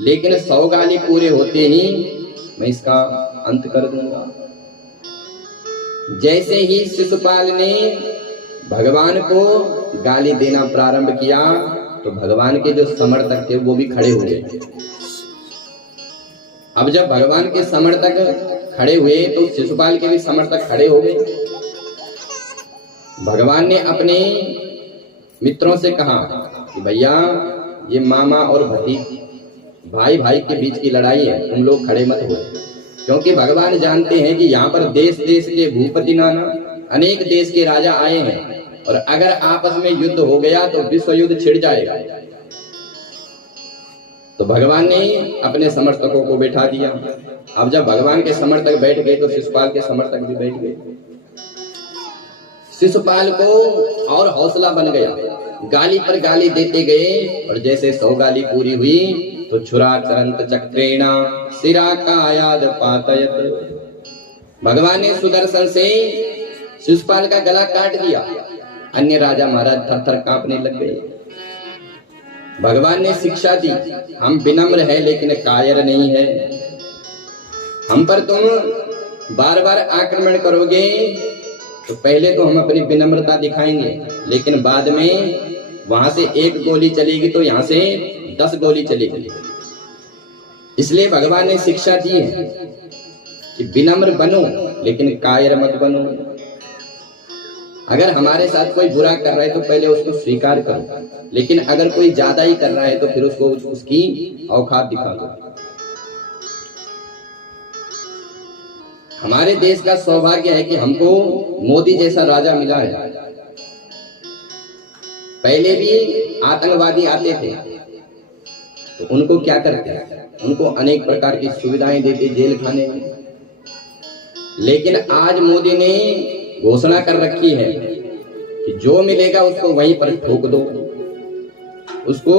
लेकिन 100 गाली पूरे होते ही मैं इसका अंत कर दूंगा। जैसे ही शिशुपाल ने भगवान को गाली देना प्रारंभ किया तो भगवान के जो समर्थक थे वो भी खड़े हुए। अब जब भगवान के समर्थक खड़े हुए तो शिशुपाल के भी समर्थक खड़े हो गए। भगवान ने अपने मित्रों से कहा कि भैया ये मामा और भतीज भाई भाई के बीच की लड़ाई है, तुम लोग खड़े मत हो। क्योंकि भगवान जानते हैं कि यहाँ पर देश देश के भूपति नाना अनेक देश के राजा आए हैं और अगर आपस में युद्ध हो गया तो विश्व युद्ध छिड़ जाएगा। तो भगवान ने अपने समर्थकों को बैठा दिया। अब जब भगवान के समर्थक बैठ गए तो शिशुपाल के समर्थक भी बैठ गए। शिशुपाल को और हौसला बन गया, गाली पर गाली देते गए और जैसे 100 गाली पूरी हुई तो छुरा चरंत चक्रेणा सिरा कायाद पातयत। भगवान ने सुदर्शन से शिशुपाल का गला काट दिया। अन्य राजा महाराज थर-थर कांपने लग गए। भगवान ने शिक्षा दी, हम विनम्र है लेकिन कायर नहीं है। हम पर तुम बार बार आक्रमण करोगे तो पहले तो हम अपनी विनम्रता दिखाएंगे, लेकिन बाद में वहां से 1 गोली चलेगी तो यहाँ से 10 गोली चलेगी। इसलिए भगवान ने शिक्षा दी है कि विनम्र बनो लेकिन कायर मत बनो। अगर हमारे साथ कोई बुरा कर रहा है तो पहले उसको स्वीकार करो, लेकिन अगर कोई ज्यादा ही कर रहा है तो फिर उसको उसकी औकात दिखा दो। हमारे देश का सौभाग्य है कि हमको मोदी जैसा राजा मिला है। पहले भी आतंकवादी आते थे तो उनको क्या करते हैं, उनको अनेक प्रकार की सुविधाएं देते जेल खाने में। लेकिन आज मोदी ने घोषणा कर रखी है कि जो मिलेगा उसको वहीं पर ठोक दो, उसको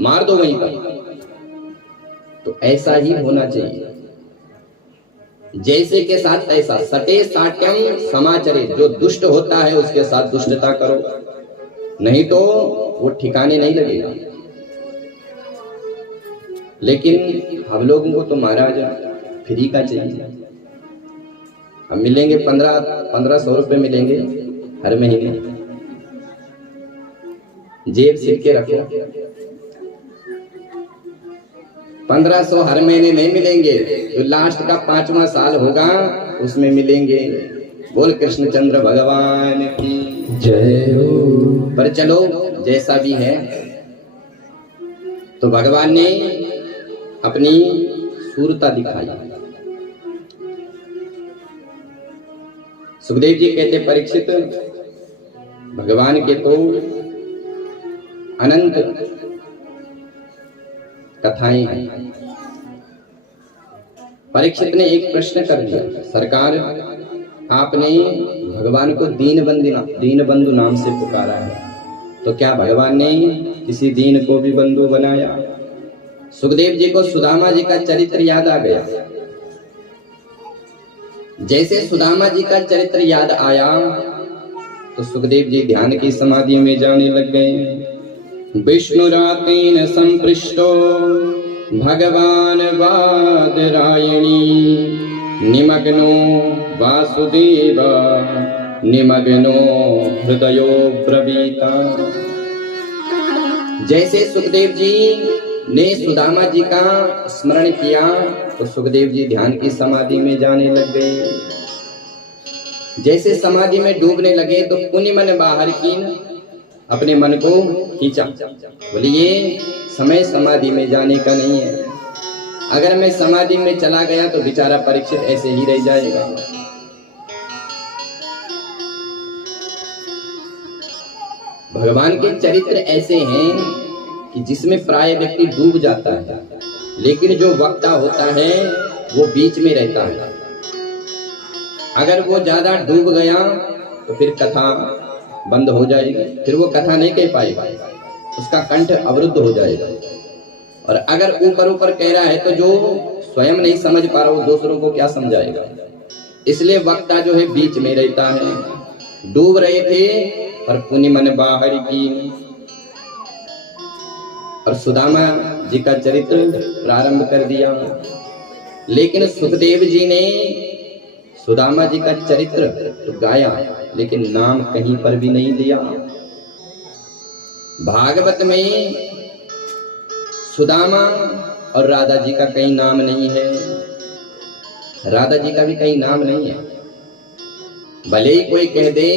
मार दो वहीं पर। तो ऐसा ही होना चाहिए, जैसे के साथ ऐसा सटे साट्यम समाचरे। जो दुष्ट होता है उसके साथ दुष्टता करो, नहीं तो वो ठिकाने नहीं लगेगा। लेकिन हम लोगों को तो महाराज फ्री का चाहिए। हम मिलेंगे 1500 रुपए मिलेंगे हर महीने, जेब सिल के रखो। 1500 हर महीने नहीं मिलेंगे, जो लास्ट का 5वां साल होगा उसमें मिलेंगे। बोल कृष्णचंद्र भगवान की जय हो। पर चलो जैसा भी है, तो भगवान ने अपनी सूरता दिखाई। सुखदेव जी कहते परीक्षित, भगवान के तो अनंत कथाएं हैं। परीक्षित ने एक प्रश्न कर दिया, सरकार आपने भगवान को दीनबंधु नाम से पुकारा है, तो क्या भगवान ने किसी दीन को भी बंधु बनाया? सुखदेव जी को सुदामा जी का चरित्र याद आ गया। जैसे सुदामा जी का चरित्र याद आया तो सुखदेव जी ध्यान की समाधि में जाने लग गए। विष्णुरातेन संपृष्टो भगवान वादरायणी निमग्नो वासुदेव निमग्नो हृदयो ब्रवीता। जैसे सुखदेव जी ने सुदामा जी का स्मरण किया तो सुखदेव जी ध्यान की समाधि में जाने लग गए। जैसे समाधि में डूबने लगे तो पुनि मन बाहर की अपने मन को खींचा। बोले ये समय समाधि में जाने का नहीं है, अगर मैं समाधि में चला गया तो बेचारा परीक्षित ऐसे ही रह जाएगा। भगवान के चरित्र ऐसे हैं कि जिसमें प्राय व्यक्ति डूब जाता है, लेकिन जो वक्ता होता है वो बीच में रहता है। अगर वो ज्यादा डूब गया तो फिर कथा बंद हो जाएगी, फिर वो कथा नहीं कह पाएगा, उसका कंठ अवरुद्ध हो जाएगा। और अगर ऊपर ऊपर कह रहा है तो जो स्वयं नहीं समझ पा रहा वो दूसरों को क्या समझाएगा। इसलिए वक्ता जो है बीच में रहता है। डूब रहे थे पर पुनि मन बाहर की। और सुदामा जी का चरित्र प्रारंभ कर दिया, लेकिन सुखदेव जी ने सुदामा जी का चरित्र तो गाया, लेकिन नाम कहीं पर भी नहीं दिया। भागवत में सुदामा और राधा जी का कहीं नाम नहीं है, राधा जी का भी कहीं नाम नहीं है। भले ही कोई कह दे